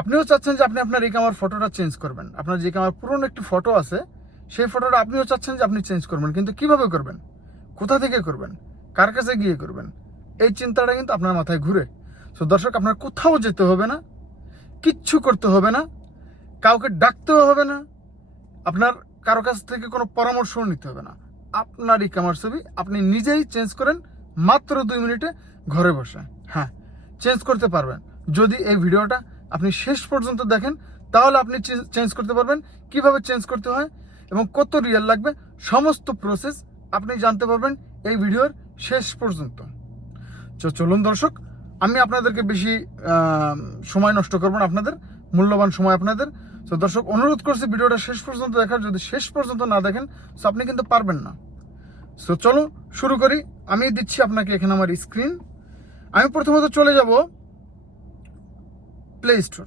আপনিও চাচ্ছেন যে আপনি আপনার ইকামার ফটোটা চেঞ্জ করবেন, আপনার যে ইকামার পুরনো একটি ফটো আছে সেই ফটোটা আপনিও চাচ্ছেন যে আপনি চেঞ্জ করবেন, কিন্তু কিভাবে করবেন, কোথা থেকে করবেন, কার কাছে গিয়ে করবেন, এই চিন্তাটা কিন্তু আপনার মাথায় ঘুরে। তো দর্শক, আপনার কোথাও যেতে হবে না, কিচ্ছু করতে হবে না, কাউকে ডাকতেও হবে না, আপনার কারো কাছ থেকে কোনো পরামর্শ নিতে হবে না। আপনার ইকামার ছবি আপনি নিজেই চেঞ্জ করেন মাত্র 2 মিনিটে ঘরে বসে। হ্যাঁ, চেঞ্জ করতে পারবেন যদি এই ভিডিওটা আপনি শেষ পর্যন্ত দেখেন, তাহলে আপনি চেঞ্জ করতে পারবেন। কিভাবে চেঞ্জ করতে হয় এবং কত রিয়াল লাগবে সমস্ত প্রসেস আপনি জানতে পারবেন এই ভিডিওর শেষ পর্যন্ত। চলুন দর্শক, আমি আপনাদেরকে বেশি সময় নষ্ট করব না, আপনাদের মূল্যবান সময় আপনাদের। তো দর্শক, অনুরোধ করছি ভিডিওটা শেষ পর্যন্ত দেখার। যদি শেষ পর্যন্ত না দেখেন তো আপনি কিন্তু পারবেন না। সো চলো শুরু করি। আমি দিচ্ছি আপনাকে এখানে আমার স্ক্রিন। আমি প্রথমত চলে যাব প্লে স্টোর।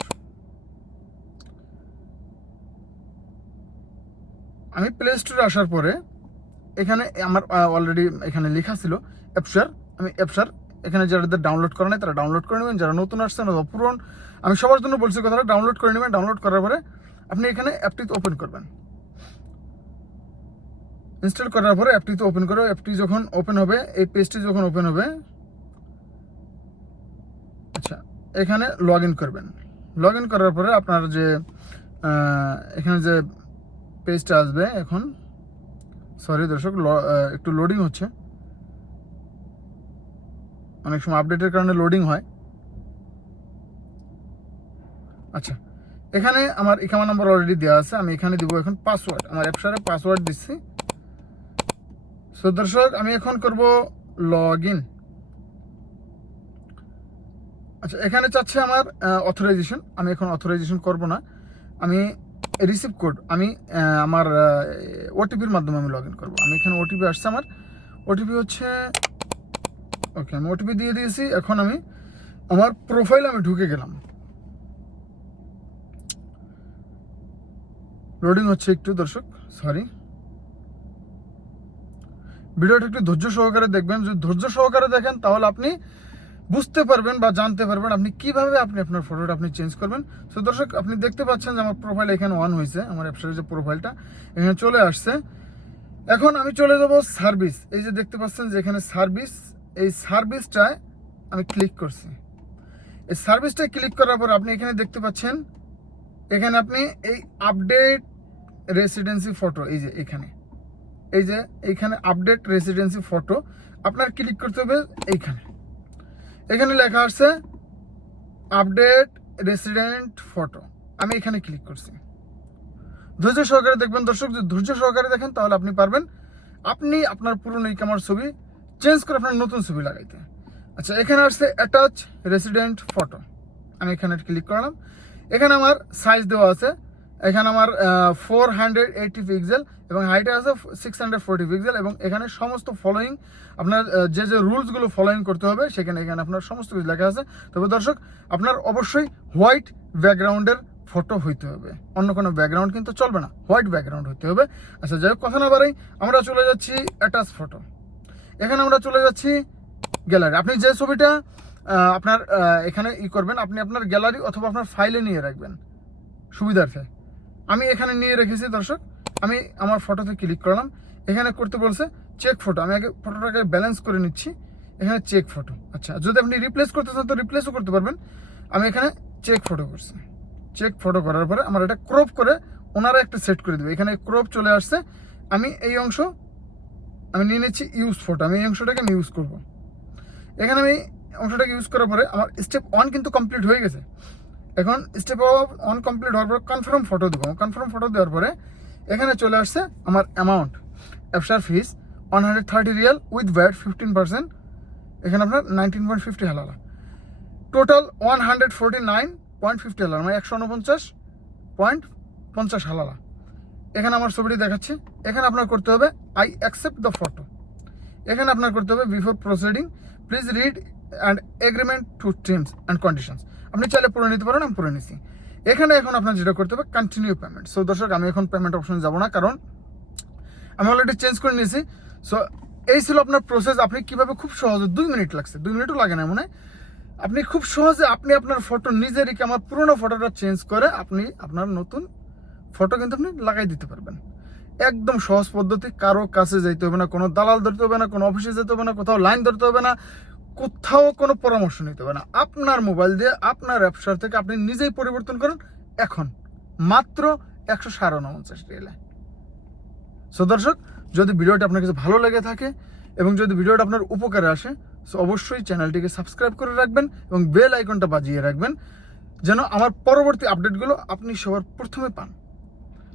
আমি প্লে স্টোরে আসার পরে এখানে আমার অলরেডি এখানে লেখা ছিল অ্যাপসার। আমি অ্যাপসার এখানে যাদের ডাউনলোড করা নেই তারা ডাউনলোড করে নেবেন, যারা নতুন আসছেন অথবা পুরন, আমি সবার জন্য বলছি কথাটা, ডাউনলোড করে নেবেন। ডাউনলোড করার পরে আপনি এখানে অ্যাপটি ওপেন করবেন। ইনস্টল করার পরে অ্যাপটিতে ওপেন করে, অ্যাপটি যখন ওপেন হবে, এই পেজটি যখন ওপেন হবে, আচ্ছা, এখানে লগ ইন করবেন। লগ ইন করার পরে আপনার যে এখানে যে পেজটা আসবে, এখন সরি দর্শক, একটু লোডিং হচ্ছে, অনেক সময় আপডেটের কারণে লোডিং হয়। আচ্ছা, এখানে আমার ইকামা নাম্বার অলরেডি দেওয়া আছে, আমি এখানে দিব এখন পাসওয়ার্ড। আমার অ্যাপসারে পাসওয়ার্ড দিচ্ছি। সো দর্শক, আমি এখন করব লগ ইন। আচ্ছা, এখানে চাচ্ছে আমার অথরাইজেশন। আমি এখন অথরাইজেশন করব না, আমি রিসিভ কোড, আমি আমার ওটিপির মাধ্যমে আমি লগ ইন করবো। আমি এখানে ওটিপি আসছে, আমার ওটিপি হচ্ছে, ওকে, আমি ওটিপি দিয়ে দিয়েছি। এখন আমি আমার প্রোফাইলে আমি ঢুকে গেলাম। লোডিং হচ্ছে একটু দর্শক, সরি। ভিডিওটা একটু ধৈর্য সহকারে দেখবেন। যদি ধৈর্য সহকারে দেখেন তাহলে আপনি বুঝতে পারবেন বা জানতে পারবেন আপনি কিভাবে আপনি আপনার ফটোটা আপনি চেঞ্জ করবেন। সো দর্শক, আপনি দেখতে পাচ্ছেন যে আমার প্রোফাইল এখানে অন হয়েছে, আমার অ্যাপসের যে প্রোফাইলটা এখানে চলে আসছে। এখন আমি চলে যাব সার্ভিস। এই যে দেখতে পাচ্ছেন যে এখানে সার্ভিস, এই সার্ভিসটায় আমি ক্লিক করছি। এই সার্ভিসটায় ক্লিক করার পর আপনি এখানে দেখতে পাচ্ছেন, এখানে আপনি এই আপডেট রেসিডেন্সি ফটো, এই যে এখানে, এই যে এইখানে আপডেট রেসিডেন্সি ফটো আপনার ক্লিক করতে হবে। এইখানে এখানে লেখা আছে আপডেট রেসিডেন্ট ফটো, আমি এখানে ক্লিক করছি। ধৈর্য সহকারে দেখবেন দর্শক, যদি ধৈর্য সহকারে দেখেন তাহলে আপনি পারবেন আপনি আপনার পুরনো ইকামার ছবি চেঞ্জ করে আপনার নতুন ছবি লাগাইতে। আচ্ছা, এখানে আসছে অ্যাটাচ রেসিডেন্ট ফটো, আমি এখানে ক্লিক করলাম। এখানে আমার সাইজ দেওয়া আছে, এখানে আমার 480 পিক্সেল এবং হাইটে আছে 640 পিক্সেল, এবং এখানে সমস্ত ফলোয়িং আপনার যে যে রুলসগুলো ফলোয়িং করতে হবে সেখানে এখানে আপনার সমস্ত কিছু লেখা আছে। তবে দর্শক, আপনার অবশ্যই হোয়াইট ব্যাকগ্রাউন্ডের ফটো হইতে হবে, অন্য কোনো ব্যাকগ্রাউন্ড কিন্তু চলবে না, হোয়াইট ব্যাকগ্রাউন্ড হইতে হবে। আচ্ছা, যাই হোক, কথা না বাড়াই আমরা চলে যাচ্ছি অ্যাটাচ ফটো। এখানে আমরা চলে যাচ্ছি গ্যালারি। আপনি যে ছবিটা আপনার এখানে করবেন, আপনি আপনার গ্যালারি অথবা আপনার ফাইলে নিয়ে রাখবেন সুবিধার্থে। আমি এখানে নিয়ে রেখেছি দর্শক। আমি আমার ফটোতে ক্লিক করলাম, এখানে করতে বলছে চেক ফটো। আমি আগে ফটোটাকে ব্যালেন্স করে নিচ্ছি, এখানে চেক ফটো। আচ্ছা, যদি আপনি রিপ্লেস করতে চান তো রিপ্লেসও করতে পারবেন। আমি এখানে চেক ফটো করছি। চেক ফটো করার পরে আমার এটা ক্রপ করে ওনারা একটা সেট করে দেবে। এখানে ক্রপ চলে আসছে, আমি এই অংশ আমি নিয়ে নিচ্ছি ইউজ ফটো, আমি এই অংশটাকে আমি ইউজ করবো। এখানে আমি অংশটাকে ইউজ করার পরে আমার স্টেপ 1 কিন্তু কমপ্লিট হয়ে গেছে। এখন স্টেপ 1 কমপ্লিট হওয়ার পরে কনফার্ম ফটো দেবো। কনফার্ম ফটো দেওয়ার পরে এখানে চলে আসছে আমার amount, Absher fees 130 riyal with VAT 15%, এখানে আপনার 19.50 হালালা, টোটাল 149.50 হালালা, মানে 149.50 হালালা। এখানে আমার ছবিটি দেখাচ্ছে। এখানে আপনার করতে হবে আই অ্যাকসেপ্ট দ্য ফটো। এখানে আপনার করতে হবে before proceeding please read and agreement to terms and conditions. আপনি চাইলে পড়ে নিতে পারেন, আমি পড়ে নিছি। এখানে এখন আপনার যেটা করতে হবে কন্টিনিউ পেমেন্ট। সো দর্শক, আমি এখন পেমেন্ট অপশনে যাব না, কারণ আমি অলরেডি চেঞ্জ করে নিয়েছি। সো এই ছিল আপনার প্রসেস। আপনি কিভাবে খুব সহজে 2 মিনিট লাগছে, 2 মিনিটও লাগে না মনে হয়, আপনি খুব সহজে আপনি আপনার ফটো নিজেরই আমার পুরোনো ফটোটা চেঞ্জ করে আপনি আপনার নতুন ফটো কিন্তু আপনি লাগাই দিতে পারবেন। একদম সহজ পদ্ধতি, কারো কাছে যেতে হবে না, কোনো দালাল ধরতে হবে না, কোনো অফিসে যেতে হবে না, কোথাও লাইন ধরতে হবে না, কোথাও কোনো পরামর্শ নিতে হবে না। আপনার মোবাইল দিয়ে আপনার অ্যাপসার থেকে আপনি নিজেই পরিবর্তন করেন এখন মাত্র 159 রিয়ালে। সো দর্শক, যদি ভিডিওটা আপনার কাছে ভালো লেগে থাকে এবং যদি ভিডিওটা আপনার উপকারে আসে, সো অবশ্যই চ্যানেলটিকে সাবস্ক্রাইব করে রাখবেন এবং বেল আইকনটা বাজিয়ে রাখবেন যেন আমার পরবর্তী আপডেটগুলো আপনি সবার প্রথমে পান।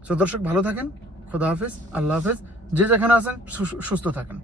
সো দর্শক, ভালো থাকেন, খোদা হাফেজ, আল্লাহ হাফেজ, যে যেখানে আছেন সুস্থ থাকেন।